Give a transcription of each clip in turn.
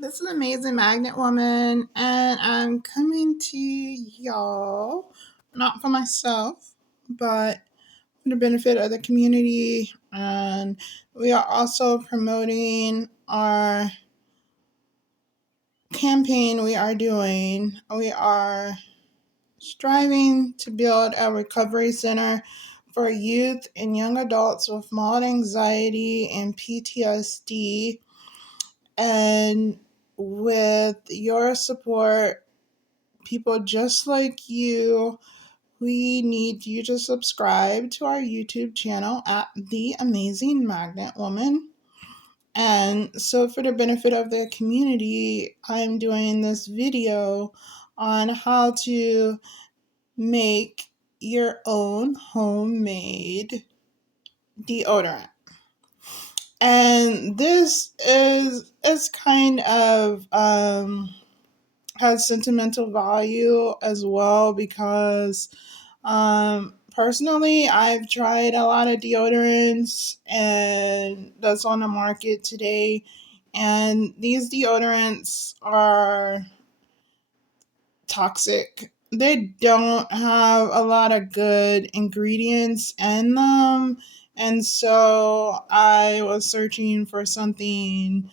This is Amazing Magnet Woman, and I'm coming to y'all not for myself, but for the benefit of the community. And we are also promoting our campaign we are doing. We are striving to build a recovery center for youth and young adults with mild anxiety and PTSD. And with your support, people just like you, we need you to subscribe to our YouTube channel at The Amazing Magnet Woman. And so, for the benefit of the community, I'm doing this video on how to make your own homemade deodorant. And this is kind of has sentimental value as well because personally I've tried a lot of deodorants and that's on the market today, and these deodorants are toxic. They don't have a lot of good ingredients in them, and so I was searching for something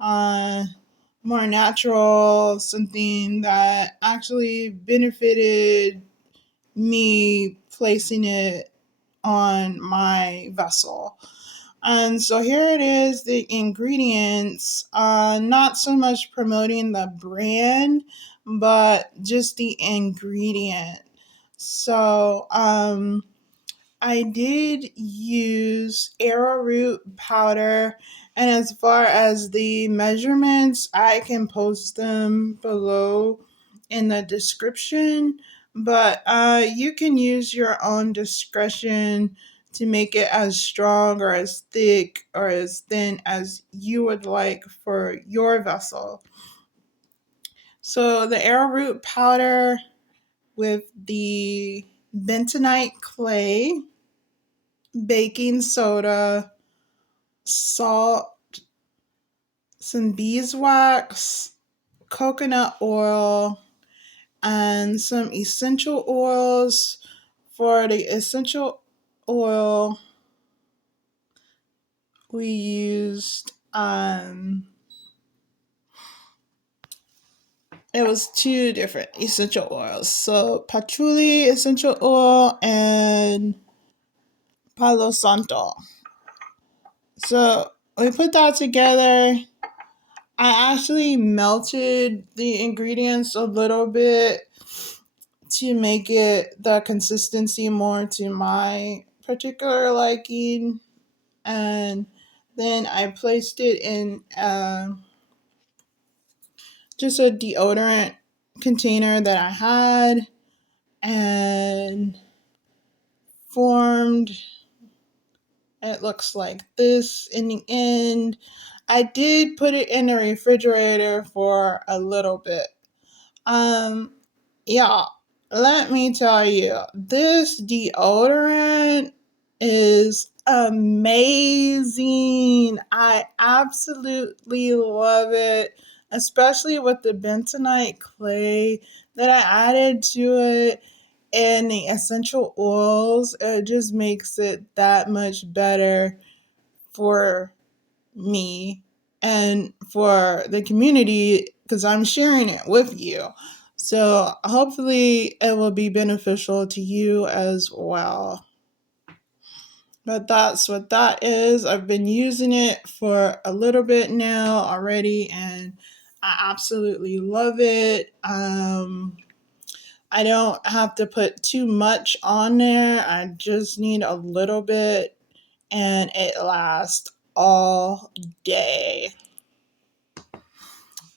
more natural, something that actually benefited me placing it on my vessel. And so here it is, the ingredients, not so much promoting the brand, but just the ingredient. So I did use arrowroot powder, and as far as the measurements, I can post them below in the description. But you can use your own discretion to make it as strong or as thick or as thin as you would like for your vessel. So the arrowroot powder with the bentonite clay, baking soda, salt, some beeswax, coconut oil, and some essential oils. For the essential oil, we used it was two different essential oils. So patchouli essential oil and Palo Santo. So we put that together. I actually melted the ingredients a little bit to make it the consistency more to my particular liking. And then I placed it in just a deodorant container that I had and formed. It looks like this in the end. I did put it in the refrigerator for a little bit. Yeah, let me tell you, this deodorant is amazing. I absolutely love it, especially with the bentonite clay that I added to it and the essential oils. It just makes it that much better for me and for the community because I'm sharing it with you. So hopefully it will be beneficial to you as well. But that's what that is. I've been using it for a little bit now already, and I absolutely love it. I don't have to put too much on there. I just need a little bit, and it lasts all day.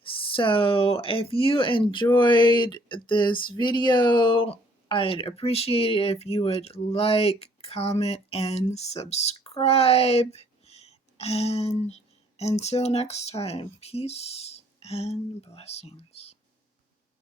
So if you enjoyed this video, I'd appreciate it if you would like, comment, and subscribe. And until next time, peace and blessings.